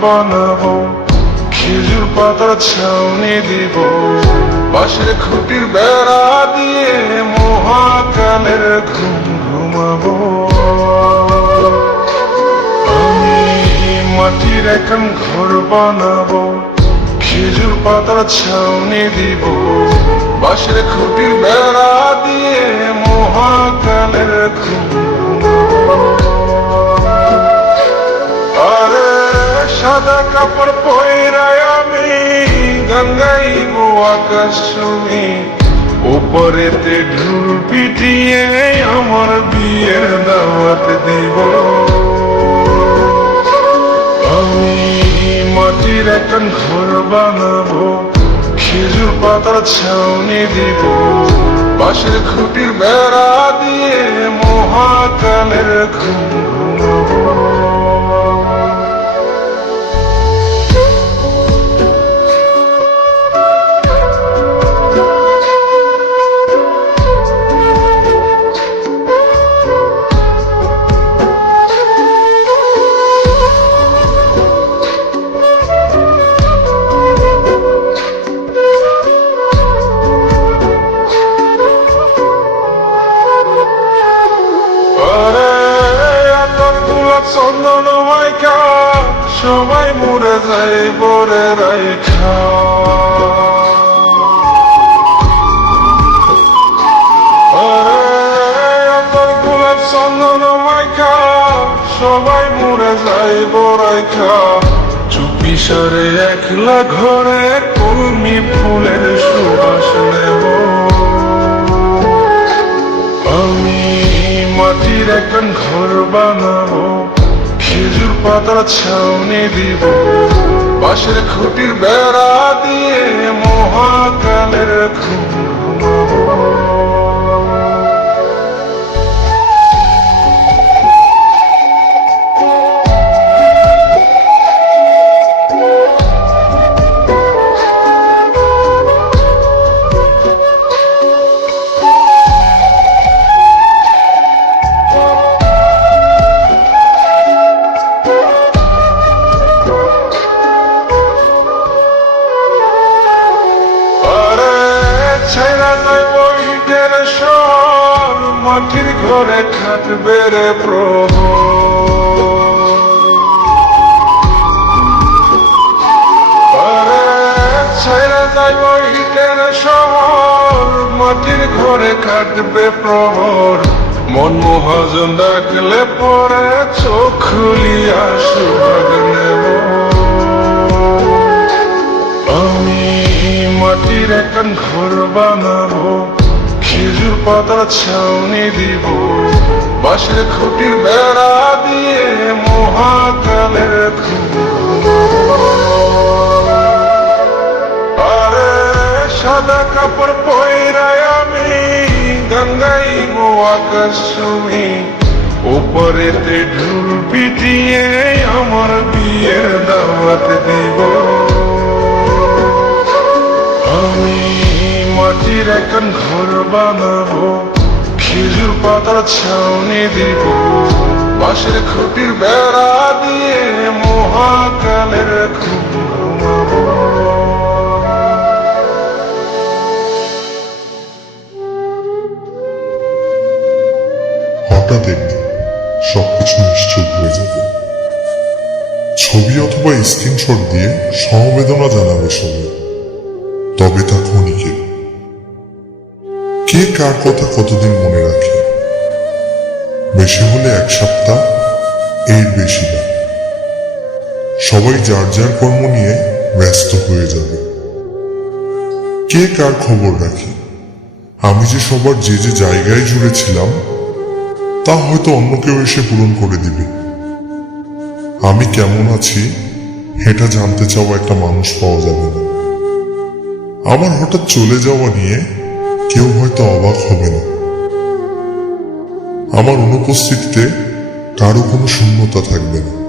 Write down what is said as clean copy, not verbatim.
বানাবো, খেজুর পাতার ছাউনি দিব, বাঁশের খুঁটির বেড়া দিয়ে মহাকালের ঘুম ঘুমাবো। আমি মাটির এখন ঘর বানাবো, খেজুর পাতার ছাউনি দিব, বাঁশের খুঁটির বেড়া দিয়ে মহাকালের ঘুম ঘুমাবো। আরে সাদা কাপড় পয়রায় আমি গান গাইবো আকাশ ছুঁয়ে, উপরেতে ঢোল পিটিয়ে আমার বিয়ের দাওয়াত দিব। আমি মাটির এখন ঘর বানাবো, খেজুর পাতার ছাউনি দিব, বাঁশের খুঁটির বেড়া দিয়ে মহাকালের ঘুম ঘুমাবো। চন্দন মাইকা সবাই মরে যায় বরে রাইখা, গোলাপ চন্দন মাইকা সবাই মরে যায় বরাইখা, চুপি সরে একলা ঘরে কলমি ফুলের সুবাস নেব। আমি মাটির এখন ঘর বানাবো, খেজুর পাতার ছাউনি দিব, বাঁশের খুঁটির বেড়া দিয়ে মহাকালের ঘুম ঘুমাবো। মাটির ঘরে খাটবে রে প্রভু, ছেড়ে যাইব ইটের শহর, মাটির ঘরে খাটবে প্রহর, মন মহাজন ডাকলে পরে চোখ খুলিয়া সুভাগ নেব। আমি মাটির এখন ঘর বানাবো, খেজুর পাতার ছাউনি দিব, বাঁশের খুঁটির বেড়া দিয়ে মহাকালের ঘুম ঘুমাবো। আরে সাদা কাপড় পয়রায় আমি গান গাইবো আকাশ ছুঁয়ে, উপরেতে ঢোল পিটিয়ে আমার বিয়ের দাওয়াত দিব। আমি মাটির এখন ঘর বানাবো, খেজুর পাতার ছাউনি দিব, বাঁশের খুঁটির বেড়া দিয়ে মহাকালের ঘুম ঘুমাবো। হঠাৎ একদিন সবকিছু নিশ্চুপ হয়ে যাবে। ছবি অথবা স্ক্রিনশট দিয়ে সমবেদনা জানাবে সবাই, তবে তা ক্ষণিকের। কে কার কথা কতদিন মনে রাখে, বেশি হলে এক সপ্তাহ, এর বেশি না। সবাই যার যার কর্ম নিয়ে ব্যস্ত হয়ে যাবে। কে কার খবর রাখে, আমি যে সবার যে যে জায়গায় জুড়ে ছিলাম তা হয়তো অন্য কেউ এসে পূরণ করে দিবে। আমি কেমন আছি এটা জানতে চাওয়া একটা মানুষ পাওয়া যাবে না। আমার হঠাৎ চলে যাওয়া নিয়ে কেউ হয়তো অবাক হবে না। আমার অনুপস্থিতিতে কারো কোনো শূন্যতা থাকবে না।